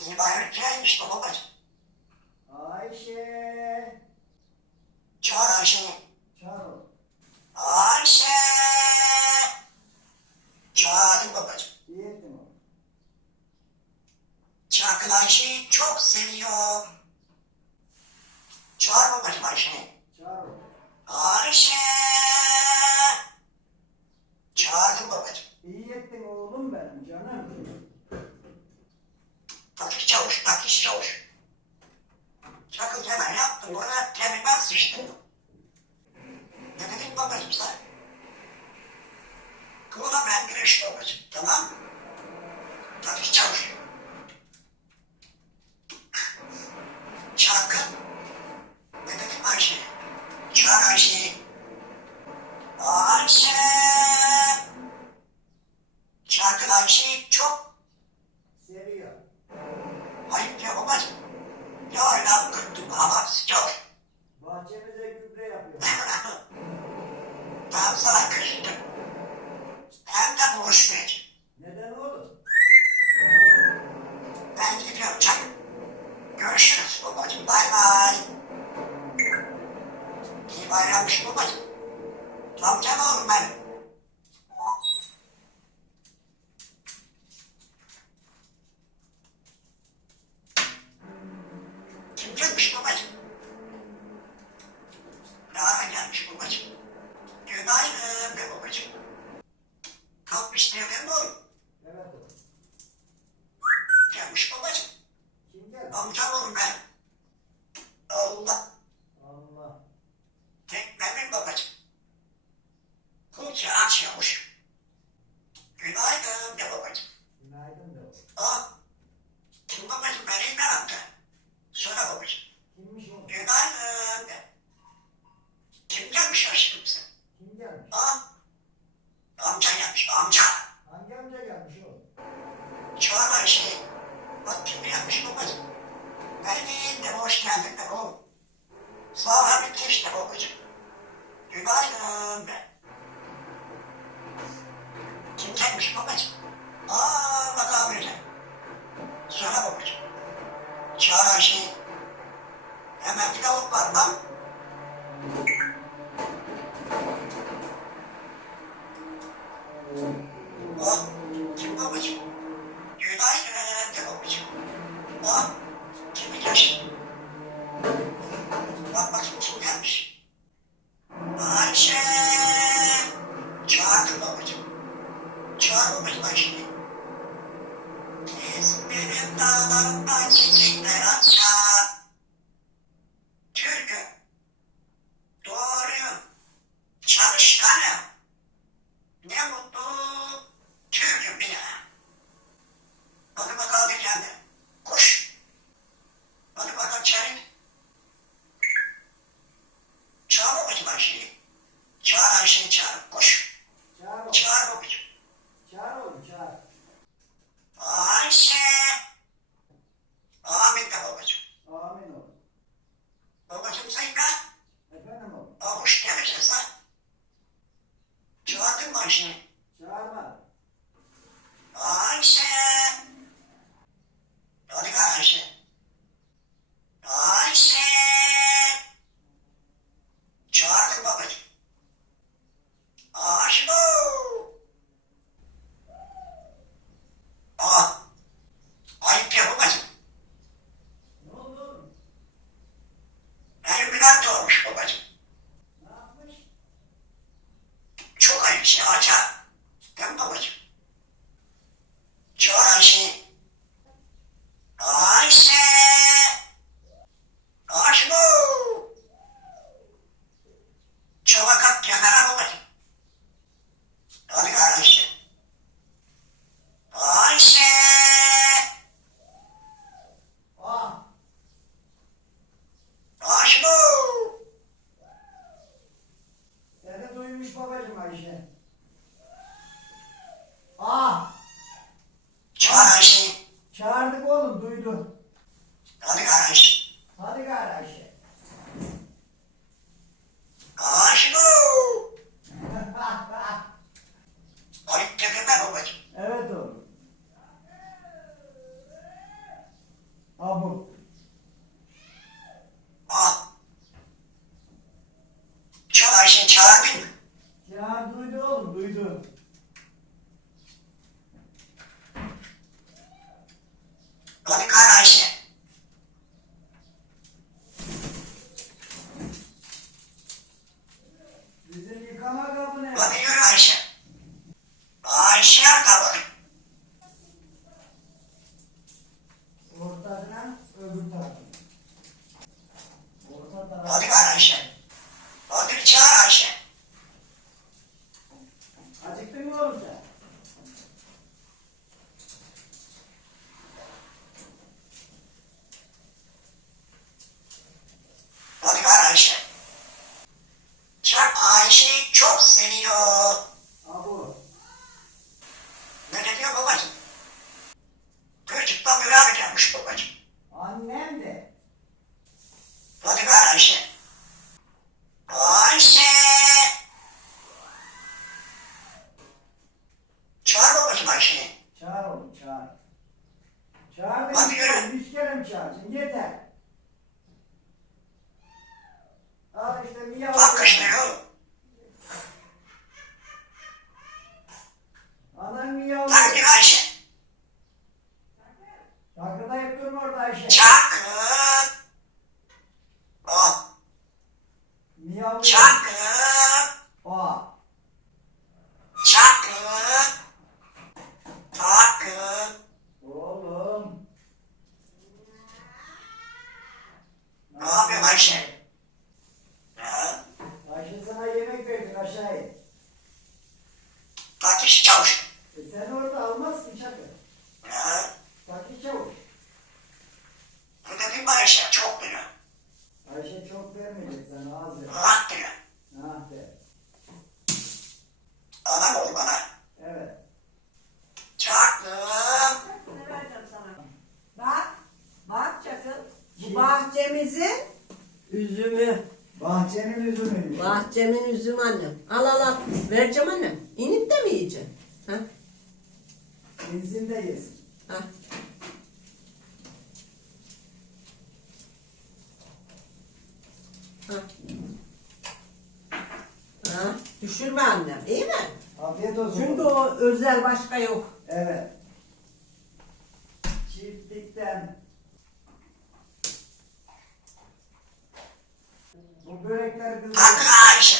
Bizim bayrak gelmiş babacığım. Ayşe. Çağır Ayşe'yi. Çağır oğlum. Ayşe. Çağırdım babacığım. İyi ettin oğlum. Çakıl Ayşe'yi çok seviyor. Çağır babacığım Ayşe'yi. Çağır oğlum. Ayşe. Çağırdım babacığım. Patriş Çavuş, Patriş Çavuş. Çakıl hemen yaptım, oraya temelden sıçtım. Ne dedim babacım sen? Kıvıla ben güneş babacım, tamam mı? Patriş Çavuş. komutan oğlum ben. Kendimden oğlum. Sonra bitti işte babacığım. Günaydın be. Kim gelmiş babacığım? Aaa bak abiyle. Söyle babacığım. Çağır Ayşe'yi. Hemen bir davul var lan. right now. Pedro, achei. Tá aqui, tchau. Então, Bahçemin üzüm annem. Al al al. Vereceğim annem. İnip de mi yiyeceksin? Ha? Benzindeyiz. Ha. Ha. Ha. Düşürme annem. İyi mi? Afiyet olsun. Çünkü o özel başka yok. Evet. Çiftlikten börekler güzel. Kadın Ayşe.